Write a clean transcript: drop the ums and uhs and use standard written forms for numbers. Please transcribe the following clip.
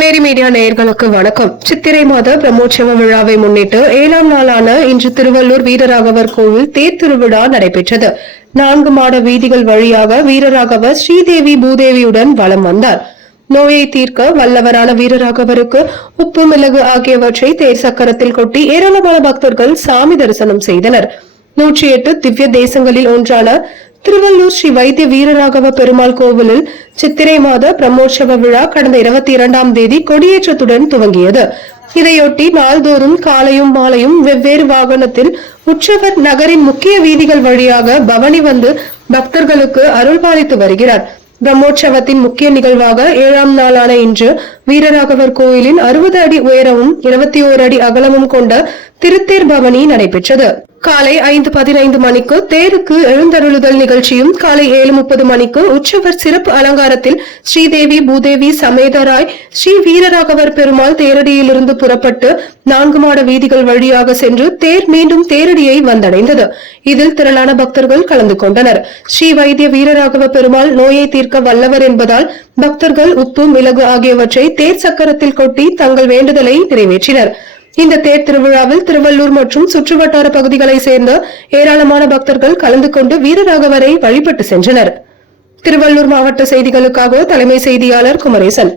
Ponneri media நேயர்களுக்கு வணக்கம். சித்திரை மாத பிரம்மோற்சவ விழாவை முன்னிட்டு 7ஆம் நாளான இன்று திருவள்ளூர் வீரராகவர் கோவில் தேர் திருவிழா நடைபெற்றது. 4 மாட வீதிகள் வழியாக வீரராகவர் ஸ்ரீதேவி பூதேவியுடன் வலம் வந்தார். நோயை தீர்க்க வல்லவரான வீரராகவருக்கு உப்பு மிளகு ஆகியவற்றை தேர் சக்கரத்தில் கொட்டி ஏராளமான பக்தர்கள் சாமி தரிசனம் செய்தனர். 108 திவ்ய தேசங்களில் ஒன்றான திருவள்ளூர் ஸ்ரீ வைத்திய வீரராகவ பெருமாள் கோவிலில் சித்திரை மாத பிரம்மோற்சவ விழா கடந்த 22ஆம் தேதி கொடியேற்றத்துடன் துவங்கியது. இதையொட்டி நாள்தோறும் காலையும் மாலையும் வெவ்வேறு வாகனத்தில் உற்சவர் நகரின் முக்கிய வீதிகள் வழியாக பவனி வந்து பக்தர்களுக்கு அருள்பாலித்து வருகிறார். பிரம்மோற்சவத்தின் முக்கிய நிகழ்வாக 7ஆம் நாளான இன்று வீரராகவர் கோயிலின் 60 அடி உயரமும் 21 அடி அகலமும் கொண்ட திருத்தேர் பவனி நடைபெற்றது. காலை 5:15 மணிக்கு தேருக்கு எழுந்தருளுதல் நிகழ்ச்சியும், காலை 7:30 மணிக்கு உற்சவர் சிறப்பு அலங்காரத்தில் ஸ்ரீதேவி பூதேவி சமேதராய் ஸ்ரீ வீரராகவர் பெருமாள் தேரடியிலிருந்து புறப்பட்டு 4 மாட வீதிகள் வழியாக சென்று தேர் மீண்டும் தேரடியை வந்தடைந்தது. இதில் திரளான பக்தர்கள் கலந்து கொண்டனர். ஸ்ரீ வைத்திய வீரராகவ பெருமாள் நோயை தீர்க்க வல்லவர் என்பதால் பக்தர்கள் உப்பு மிளகு ஆகியவற்றை தேர் சக்கரத்தில் கொட்டி தங்கள் வேண்டுதலை நிறைவேற்றினர். இந்த தேர் திருவிழாவில் திருவள்ளூர் மற்றும் சுற்றுவட்டார பகுதிகளை சேர்ந்த ஏராளமான பக்தர்கள் கலந்து கொண்டு வீரராகவரை வழிபட்டு சென்றனர். திருவள்ளூர் மாவட்ட செய்திகளுக்காக தலைமை செய்தியாளர் குமரேசன்.